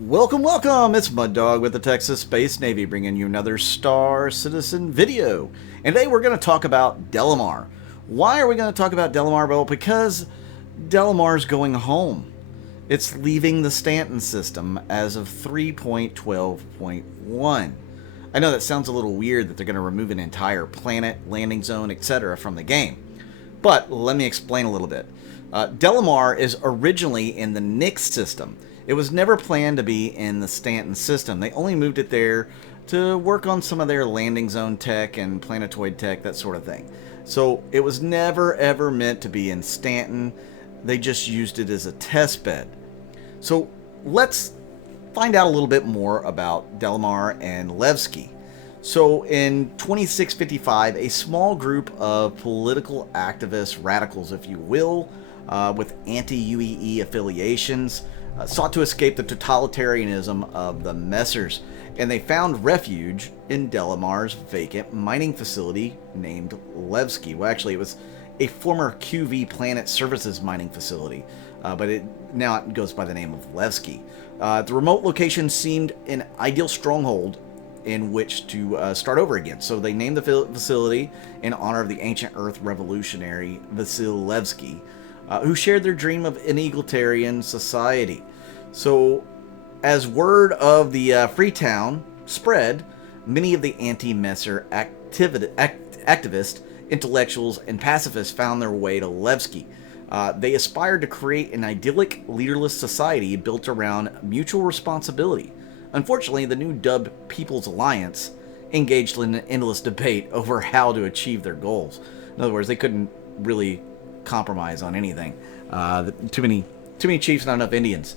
Welcome, welcome! It's Mud Dog with the Texas Space Navy bringing you another Star Citizen video. And today we're going to talk about Delamar. Why are we going to talk about Delamar? Well, because Delamar's going home. It's leaving the Stanton system as of 3.12.1. I know that sounds a little weird that they're going to remove an entire planet, landing zone, etc. from the game. But let me explain a little bit. Delamar is originally in the Nix system. It was never planned to be in the Stanton system. They only moved it there to work on some of their landing zone tech and planetoid tech, that sort of thing. So it was never ever meant to be in Stanton. They just used it as a test bed. So let's find out a little bit more about Delamar and Levski. So in 2655, a small group of political activists, radicals if you will, with anti-UEE affiliations, sought to escape the totalitarianism of the Messers, and they found refuge in Delamar's vacant mining facility named Levski. Well, actually, it was a former QV Planet Services mining facility, but now it goes by the name of Levski. The remote location seemed an ideal stronghold in which to start over again, so they named the facility in honor of the ancient Earth revolutionary Vasil Levski, who shared their dream of an egalitarian society. So, as word of the Freetown spread, many of the anti-Messer activists, intellectuals, and pacifists found their way to Levski. They aspired to create an idyllic, leaderless society built around mutual responsibility. Unfortunately, the new dubbed People's Alliance engaged in an endless debate over how to achieve their goals. In other words, they couldn't really compromise on anything. Too many chiefs, not enough Indians,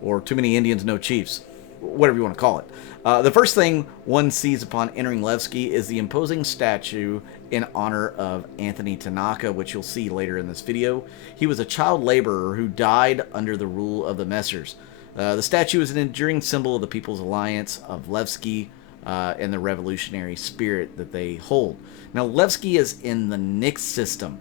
or too many Indians, no chiefs, whatever you want to call it. The first thing one sees upon entering Levski is the imposing statue in honor of Anthony Tanaka, which you'll see later in this video. He was a child laborer who died under the rule of the Messers. The statue is an enduring symbol of the People's Alliance of Levski and the revolutionary spirit that they hold. Now, Levski is in the Nix system.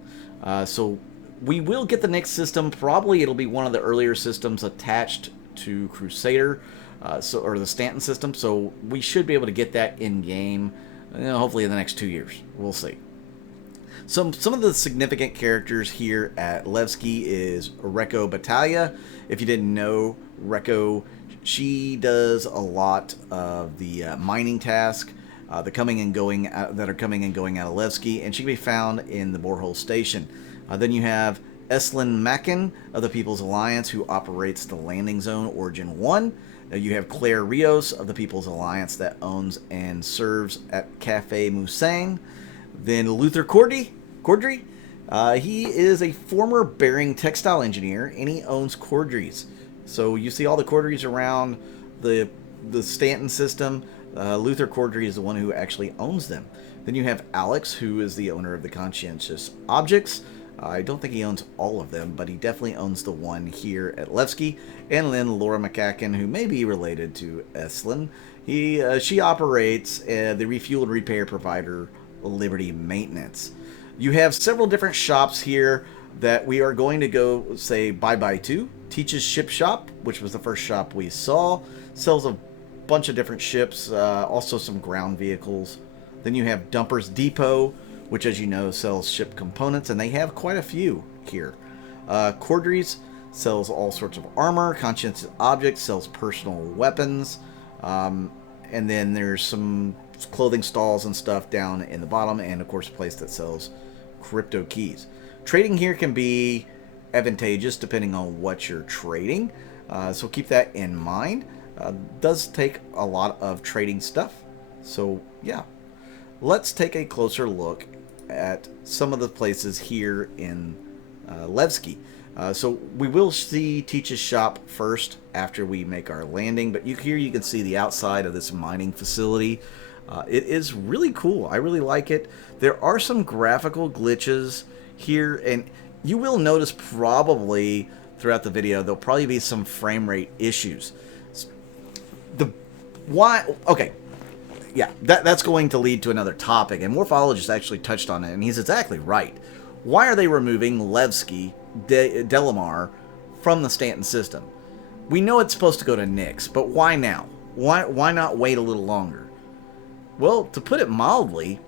So we will get the Nix system. Probably it'll be one of the earlier systems attached to Crusader, or the Stanton system. So we should be able to get that in game, hopefully in the next 2 years. We'll see. Some of the significant characters here at Levski is Reko Battaglia. If you didn't know, Reko, she does a lot of the mining task. That are coming and going out of Levski, and she can be found in the borehole station. Then you have Eslin Mackin of the People's Alliance, who operates the landing zone Origin 1. You have Claire Rios of the People's Alliance that owns and serves at Cafe Musang. Then Luther Cordry, he is a former bearing textile engineer, and he owns Cordry's. So you see all the Cordry's around the Stanton system. Luther Cordry is the one who actually owns them. Then you have Alex, who is the owner of the Conscientious Objects. I don't think he owns all of them, but he definitely owns the one here at Levski. And then Laura McCacken, who may be related to Eslin. She operates the refuel and repair provider Liberty Maintenance. You have several different shops here that we are going to go say bye-bye to. Teach's Ship Shop, which was the first shop we saw, sells a bunch of different ships, also some ground vehicles. Then you have Dumper's Depot, which, as you know, sells ship components, and they have quite a few here. Cordry's sells all sorts of armor. Conscientious Objects sells personal weapons, and then there's some clothing stalls and stuff down in the bottom, and of course a place that sells crypto keys. Trading here can be advantageous depending on what you're trading, so keep that in mind. Does take a lot of trading stuff. So yeah, let's take a closer look at some of the places here in Levski. So we will see Teach's shop first after we make our landing, but here you can see the outside of this mining facility. It is really cool. I really like it. There are some graphical glitches here, and you will notice probably throughout the video there'll probably be some frame rate issues. Okay, yeah, that's going to lead to another topic, and Morphologist actually touched on it, and he's exactly right. Why are they removing Levski, Delamar, from the Stanton system? We know it's supposed to go to Nix, but why now? Why not wait a little longer? Well, to put it mildly,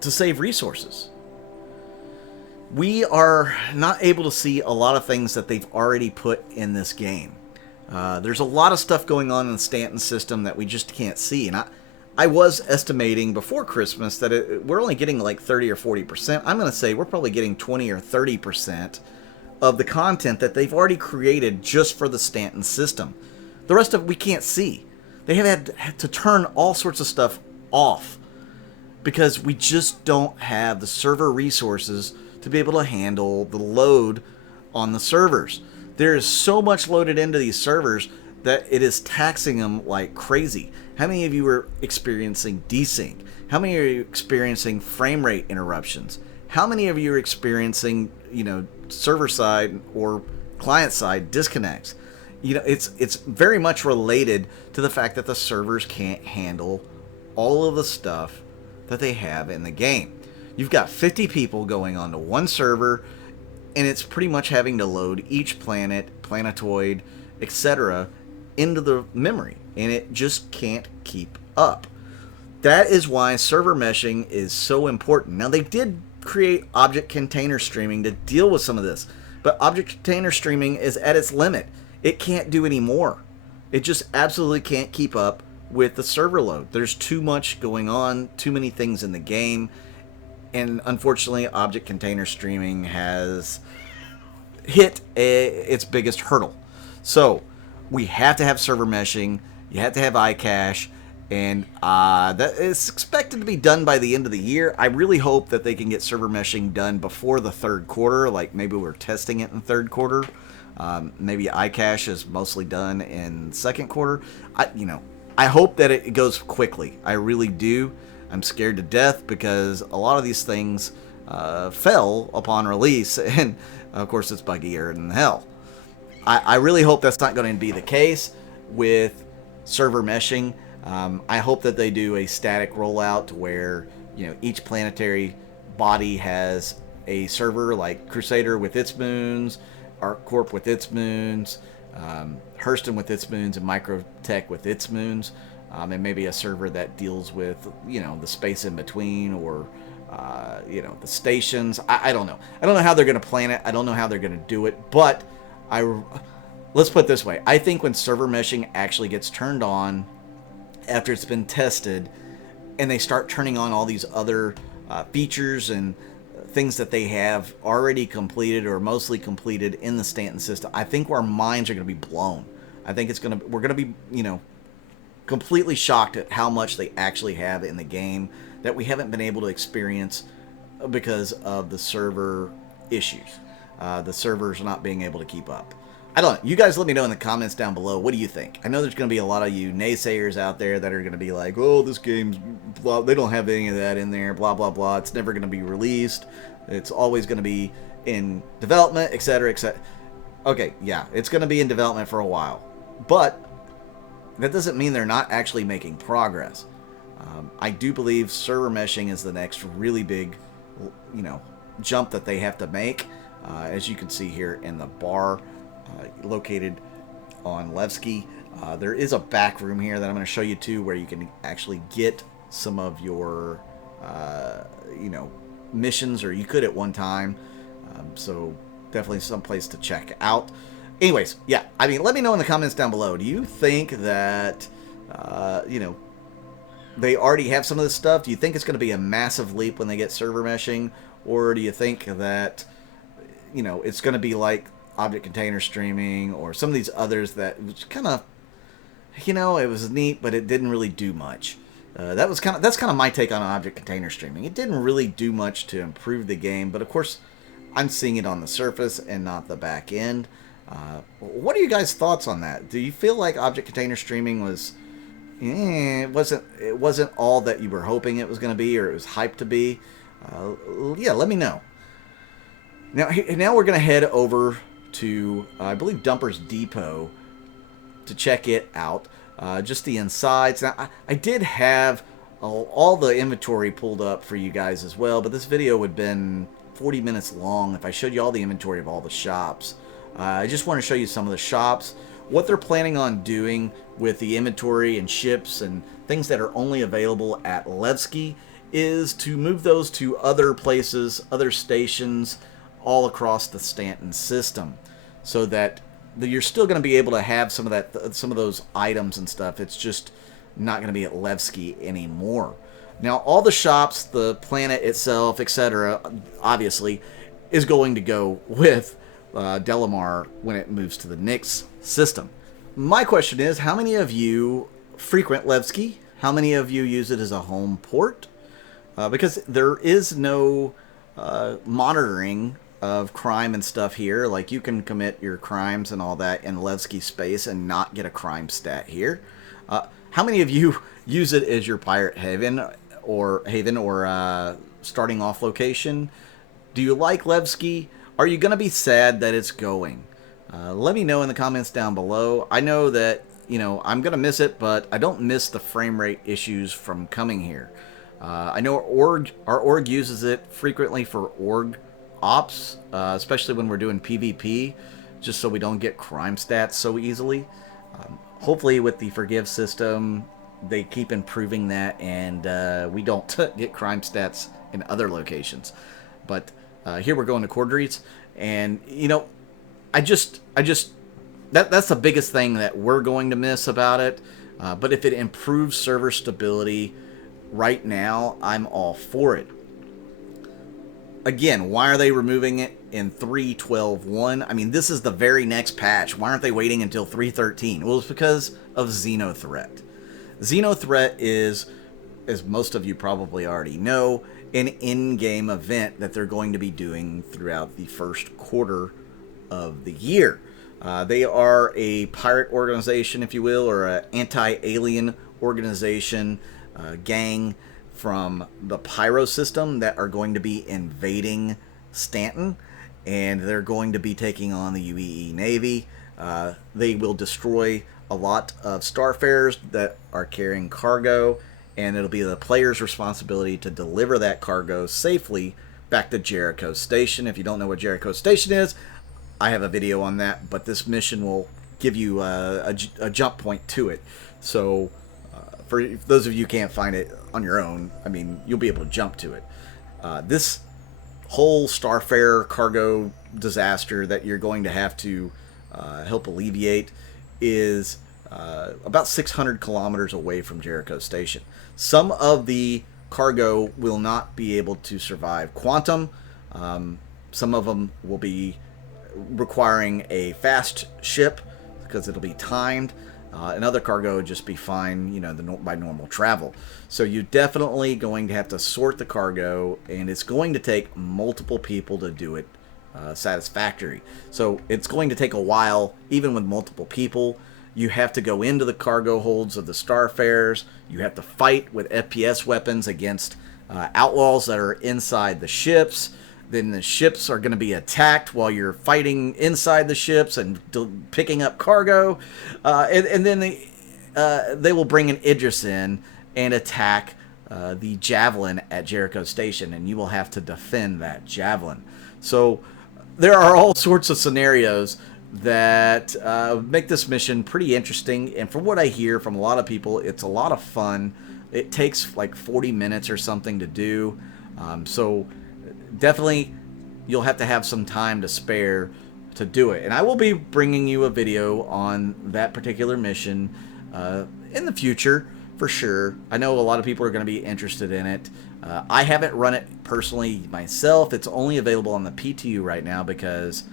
to save resources. We are not able to see a lot of things that they've already put in this game. There's a lot of stuff going on in the Stanton system that we just can't see. And I was estimating before Christmas that we're only getting like 30 or 40%. I'm going to say we're probably getting 20 or 30% of the content that they've already created just for the Stanton system. The rest of it we can't see. They have had to turn all sorts of stuff off because we just don't have the server resources to be able to handle the load on the servers. There is so much loaded into these servers that it is taxing them like crazy. How many of you are experiencing desync? How many are you experiencing frame rate interruptions? How many of you are experiencing, server side or client side disconnects? It's very much related to the fact that the servers can't handle all of the stuff that they have in the game. You've got 50 people going onto one server, and it's pretty much having to load each planet, planetoid, etc. into the memory, and it just can't keep up. That is why server meshing is so important. Now, they did create object container streaming to deal with some of this, but object container streaming is at its limit. It can't do any more. It just absolutely can't keep up with the server load. There's too much going on, too many things in the game, and unfortunately, object container streaming has hit its biggest hurdle. So we have to have server meshing. You have to have iCache, and that is expected to be done by the end of the year. I really hope that they can get server meshing done before the third quarter, like maybe we're testing it in the third quarter. Maybe iCache is mostly done in second quarter. I hope that it goes quickly. I really do. I'm scared to death because a lot of these things fell upon release, and of course it's buggier than hell. I really hope that's not going to be the case with server meshing. I hope that they do a static rollout where each planetary body has a server, like Crusader with its moons, ArcCorp with its moons, Hurston with its moons, and Microtech with its moons, and maybe a server that deals with the space in between, or the stations. I don't know. I don't know how they're going to plan it. I don't know how they're going to do it. But let's put it this way. I think when server meshing actually gets turned on after it's been tested, and they start turning on all these other features and things that they have already completed or mostly completed in the Stanton system, I think our minds are going to be blown. I think we're going to be, completely shocked at how much they actually have in the game that we haven't been able to experience because of the server issues. The servers not being able to keep up. I don't know. You guys let me know in the comments down below. What do you think? I know there's going to be a lot of you naysayers out there that are going to be like, oh, this game's blah. They don't have any of that in there, blah, blah, blah. It's never going to be released. It's always going to be in development, etc., etc. Okay, yeah, it's going to be in development for a while. But that doesn't mean they're not actually making progress. I do believe server meshing is the next really big, jump that they have to make. As you can see here in the bar, located on Levski. There is a back room here that I'm going to show you too, where you can actually get some of your, missions, or you could at one time. So definitely some place to check out. Anyways, yeah, let me know in the comments down below. Do you think that, they already have some of this stuff? Do you think it's going to be a massive leap when they get server meshing? Or do you think that, it's going to be like object container streaming or some of these others that was kind of, it was neat, but it didn't really do much. That's kind of my take on object container streaming. It didn't really do much to improve the game, but of course, I'm seeing it on the surface and not the back end. What are you guys' thoughts on that? Do you feel like object container streaming was, it wasn't all that you were hoping it was going to be, or it was hyped to be? Yeah, let me know. Now we're going to head over to, I believe, Dumper's Depot to check it out. Just the insides. Now, I did have all the inventory pulled up for you guys as well, but this video would have been 40 minutes long if I showed you all the inventory of all the shops. I just want to show you some of the shops, what they're planning on doing with the inventory and ships and things that are only available at Levski, is to move those to other places, other stations all across the Stanton system, so that you're still going to be able to have some of those items and stuff. It's just not going to be at Levski anymore. Now, all the shops, the planet itself, etc., obviously, is going to go with Delamar when it moves to the Nix system. My question is, how many of you frequent Levski? How many of you use it as a home port? Because there is no monitoring of crime and stuff here. Like, you can commit your crimes and all that in Levski space and not get a crime stat here. How many of you use it as your pirate haven or starting off location? Do you like Levski? Are you going to be sad that it's going? Let me know in the comments down below. I know that, you know, I'm going to miss it, but I don't miss the frame rate issues from coming here. I know our org uses it frequently for org ops, especially when we're doing PvP, just so we don't get crime stats so easily. Hopefully with the Forgive system, they keep improving that, and we don't get crime stats in other locations. But here we're going to Corderies, and, you know, that's the biggest thing that we're going to miss about it. But if it improves server stability right now, I'm all for it. Again, why are they removing it in 3.12.1? I mean, this is the very next patch. Why aren't they waiting until 3.13? Well, it's because of XenoThreat. XenoThreat is, as most of you probably already know, an in-game event that they're going to be doing throughout the first quarter of the year. They are a pirate organization, if you will, or an anti-alien organization, gang from the Pyro system that are going to be invading Stanton, and they're going to be taking on the UEE Navy. They will destroy a lot of starfarers that are carrying cargo, and it'll be the player's responsibility to deliver that cargo safely back to Jericho Station. If you don't know what Jericho Station is, I have a video on that, but this mission will give you a jump point to it. So for those of you who can't find it on your own, I mean, you'll be able to jump to it. This whole starfarer cargo disaster that you're going to have to help alleviate is about 600 kilometers away from Jericho Station. Some of the cargo will not be able to survive quantum. Some of them will be requiring a fast ship because it'll be timed. And other cargo would just be fine, you know, by normal travel. So you're definitely going to have to sort the cargo, and it's going to take multiple people to do it satisfactory. So it's going to take a while, even with multiple people. You have to go into the cargo holds of the starfarers. You have to fight with FPS weapons against outlaws that are inside the ships. Then the ships are going to be attacked while you're fighting inside the ships and picking up cargo. And then they will bring an Idris in and attack the Javelin at Jericho Station, and you will have to defend that Javelin. So there are all sorts of scenarios that make this mission pretty interesting. And from what I hear from a lot of people, it's a lot of fun. It takes like 40 minutes or something to do. So definitely you'll have to have some time to spare to do it. And I will be bringing you a video on that particular mission in the future for sure. I know a lot of people are going to be interested in it. I haven't run it personally myself. It's only available on the PTU right now because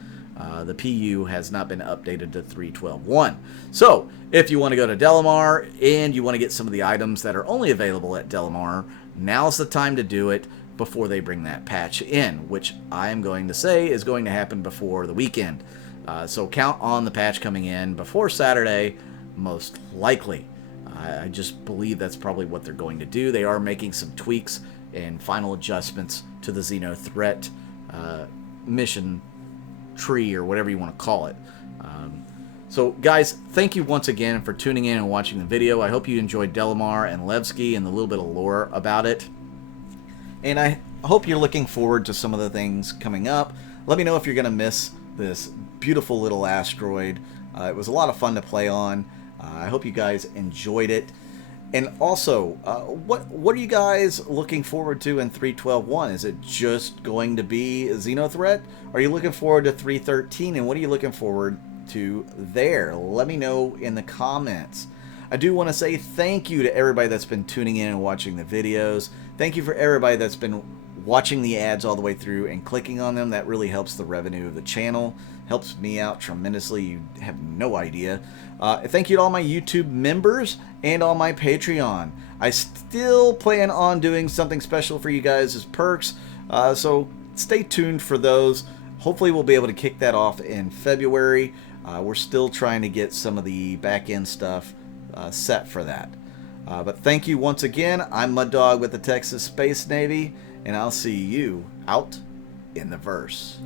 the PU has not been updated to 3.12.1. So if you want to go to Delamar and you want to get some of the items that are only available at Delamar, now's the time to do it before they bring that patch in, which I am going to say is going to happen before the weekend. So count on the patch coming in before Saturday, most likely. I just believe that's probably what they're going to do. They are making some tweaks and final adjustments to the XenoThreat mission tree, or whatever you want to call it. So guys, thank you once again for tuning in and watching the video. I hope you enjoyed Delamar and Levski and the little bit of lore about it. And I hope you're looking forward to some of the things coming up. Let me know if you're going to miss this beautiful little asteroid. It was a lot of fun to play on. I hope you guys enjoyed it. And also, what are you guys looking forward to in 3.12.1? Is it just going to be XenoThreat? Are you looking forward to 3.13? And what are you looking forward to there? Let me know in the comments. I do want to say thank you to everybody that's been tuning in and watching the videos. Thank you for everybody that's been watching the ads all the way through and clicking on them. That really helps the revenue of the channel. Helps me out tremendously. You have no idea. Thank you to all my YouTube members and all my Patreon. I still plan on doing something special for you guys as perks. So stay tuned for those. Hopefully we'll be able to kick that off in February. We're still trying to get some of the back end stuff set for that. But thank you once again. I'm Mud Dog with the Texas Space Navy, and I'll see you out in the verse.